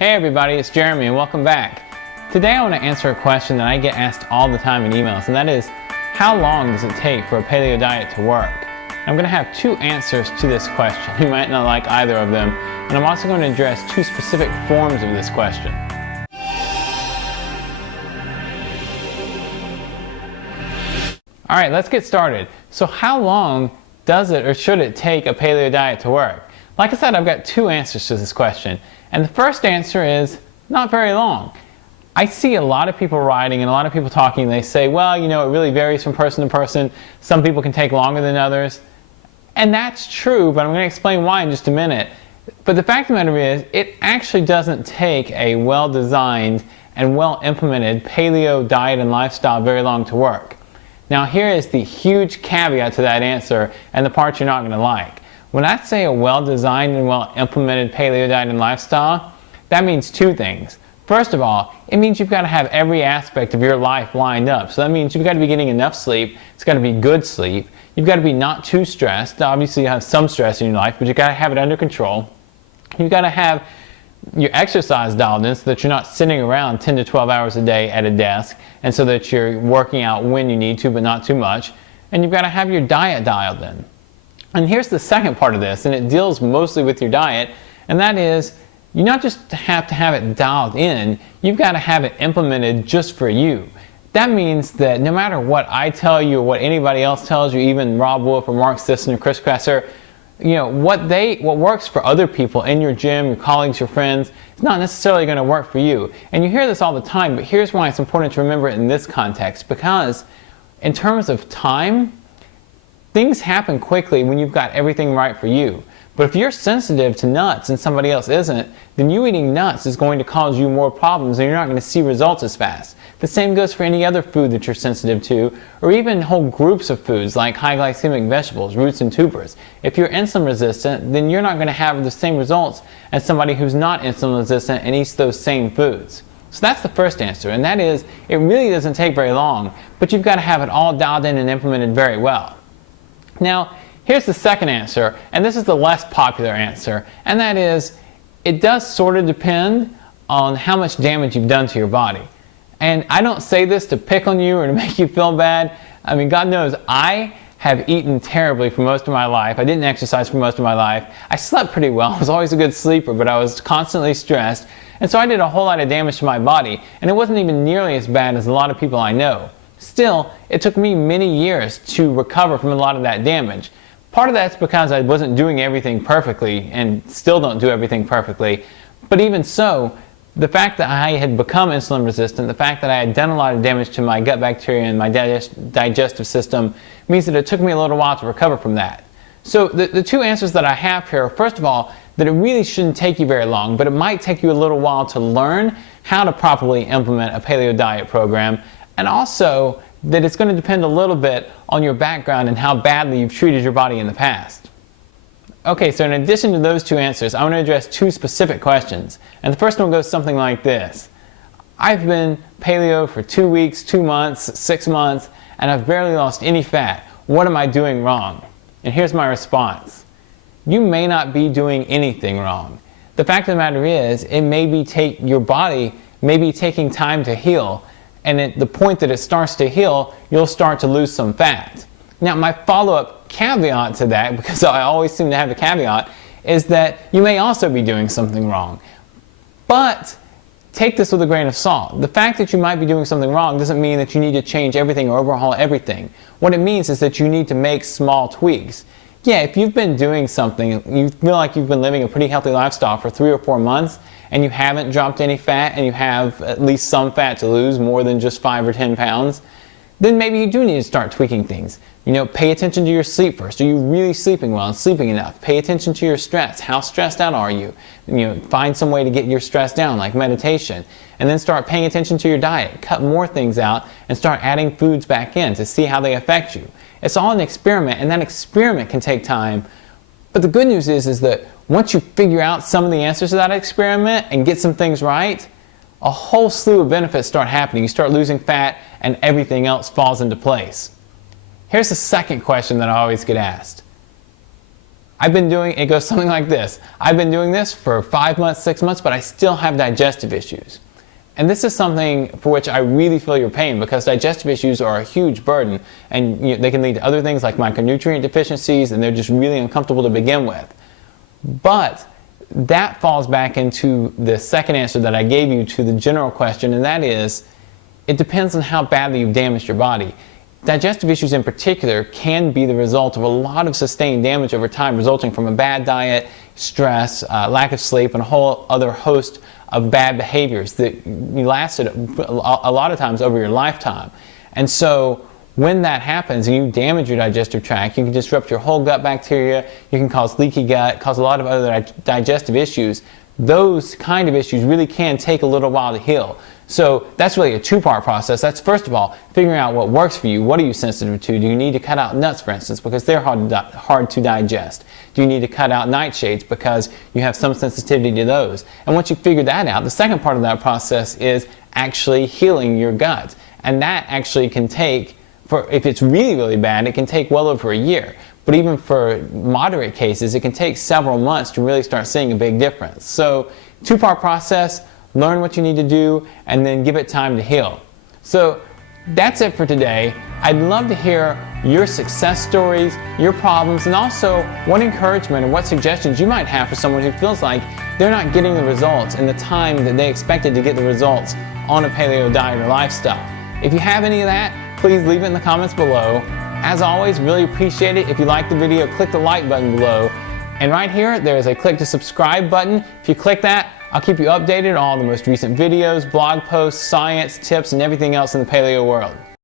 Hey everybody, it's Jeremy and welcome back. Today I want to answer a question that I get asked all the time in emails, and that is, how long does it take for a paleo diet to work? I'm going to have two answers to this question. You might not like either of them, and I'm also going to address two specific forms of this question. Alright, let's get started. So how long does it or should it take a paleo diet to work? Like I said, I've got two answers to this question. And the first answer is not very long. I see a lot of people writing and a lot of people talking, and they say, well, you know, it really varies from person to person. Some people can take longer than others. And that's true, but I'm going to explain why in just a minute. But the fact of the matter is, it actually doesn't take a well-designed and well-implemented paleo diet and lifestyle very long to work. Now here is the huge caveat to that answer and the part you're not going to like. When I say a well-designed and well-implemented paleo diet and lifestyle, that means two things. First of all, it means you've got to have every aspect of your life lined up. So that means you've got to be getting enough sleep. It's got to be good sleep. You've got to be not too stressed. Obviously you have some stress in your life, but you've got to have it under control. You've got to have your exercise dialed in so that you're not sitting around 10 to 12 hours a day at a desk, and so that you're working out when you need to, but not too much. And you've got to have your diet dialed in. And here's the second part of this, and it deals mostly with your diet, and that is, you not just have to have it dialed in, you've got to have it implemented just for you. That means that no matter what I tell you or what anybody else tells you, even Rob Wolf or Mark Sisson or Chris Kresser, you know, what works for other people in your gym, your colleagues, your friends, it's not necessarily going to work for you. And you hear this all the time, but here's why it's important to remember it in this context, because in terms of time, things happen quickly when you've got everything right for you. But if you're sensitive to nuts and somebody else isn't, then you eating nuts is going to cause you more problems and you're not going to see results as fast. The same goes for any other food that you're sensitive to, or even whole groups of foods like high glycemic vegetables, roots and tubers. If you're insulin resistant, then you're not going to have the same results as somebody who's not insulin resistant and eats those same foods. So that's the first answer, and that is, it really doesn't take very long, but you've got to have it all dialed in and implemented very well. Now, here's the second answer, and this is the less popular answer, and that is, it does sort of depend on how much damage you've done to your body. And I don't say this to pick on you or to make you feel bad. I mean, God knows, I have eaten terribly for most of my life. I didn't exercise for most of my life. I slept pretty well. I was always a good sleeper, but I was constantly stressed. And so I did a whole lot of damage to my body, and it wasn't even nearly as bad as a lot of people I know. Still, it took me many years to recover from a lot of that damage. Part of that's because I wasn't doing everything perfectly and still don't do everything perfectly. But even so, the fact that I had become insulin resistant, the fact that I had done a lot of damage to my gut bacteria and my digestive system means that it took me a little while to recover from that. So the two answers that I have here are, first of all, that it really shouldn't take you very long, but it might take you a little while to learn how to properly implement a paleo diet program, and also that it's going to depend a little bit on your background and how badly you've treated your body in the past. Okay, so in addition to those two answers, I want to address two specific questions. And the first one goes something like this. I've been paleo for 2 weeks, 2 months, 6 months, and I've barely lost any fat. What am I doing wrong? And here's my response. You may not be doing anything wrong. The fact of the matter is, your body may be taking time to heal, and at the point that it starts to heal, you'll start to lose some fat. Now, my follow-up caveat to that, because I always seem to have a caveat, is that you may also be doing something wrong. But take this with a grain of salt. The fact that you might be doing something wrong doesn't mean that you need to change everything or overhaul everything. What it means is that you need to make small tweaks. Yeah, if you've been doing something, you feel like you've been living a pretty healthy lifestyle for 3 or 4 months, and you haven't dropped any fat, and you have at least some fat to lose, more than just 5 or 10 pounds, then maybe you do need to start tweaking things. You know, pay attention to your sleep first. Are you really sleeping well and sleeping enough? Pay attention to your stress. How stressed out are you? You know, find some way to get your stress down, like meditation. And then start paying attention to your diet. Cut more things out and start adding foods back in to see how they affect you. It's all an experiment, and that experiment can take time. But the good news is that once you figure out some of the answers to that experiment and get some things right, a whole slew of benefits start happening. You start losing fat and everything else falls into place. Here's the second question that I always get asked. it goes something like this. I've been doing this for 5 months, 6 months, but I still have digestive issues. And this is something for which I really feel your pain, because digestive issues are a huge burden, and they can lead to other things like micronutrient deficiencies, and they're just really uncomfortable to begin with. But that falls back into the second answer that I gave you to the general question, and that is, it depends on how badly you've damaged your body. Digestive issues in particular can be the result of a lot of sustained damage over time, resulting from a bad diet, stress, lack of sleep, and a whole other host of bad behaviors that lasted a lot of times over your lifetime. And so when that happens and you damage your digestive tract, you can disrupt your whole gut bacteria, you can cause leaky gut, cause a lot of other digestive issues. Those kind of issues really can take a little while to heal. So that's really a two-part process. That's, first of all, figuring out what works for you. What are you sensitive to? Do you need to cut out nuts, for instance, because they're hard to digest? Do you need to cut out nightshades because you have some sensitivity to those? And once you figure that out, the second part of that process is actually healing your gut. And that actually can take, if it's really, really bad, it can take well over a year. But even for moderate cases, it can take several months to really start seeing a big difference. So, two-part process. Learn what you need to do, and then give it time to heal. So that's it for today. I'd love to hear your success stories, your problems, and also what encouragement and what suggestions you might have for someone who feels like they're not getting the results in the time that they expected to get the results on a paleo diet or lifestyle. If you have any of that, please leave it in the comments below. As always, really appreciate it. If you like the video, click the like button below. And right here, there is a click to subscribe button. If you click that, I'll keep you updated on all the most recent videos, blog posts, science, tips, and everything else in the paleo world.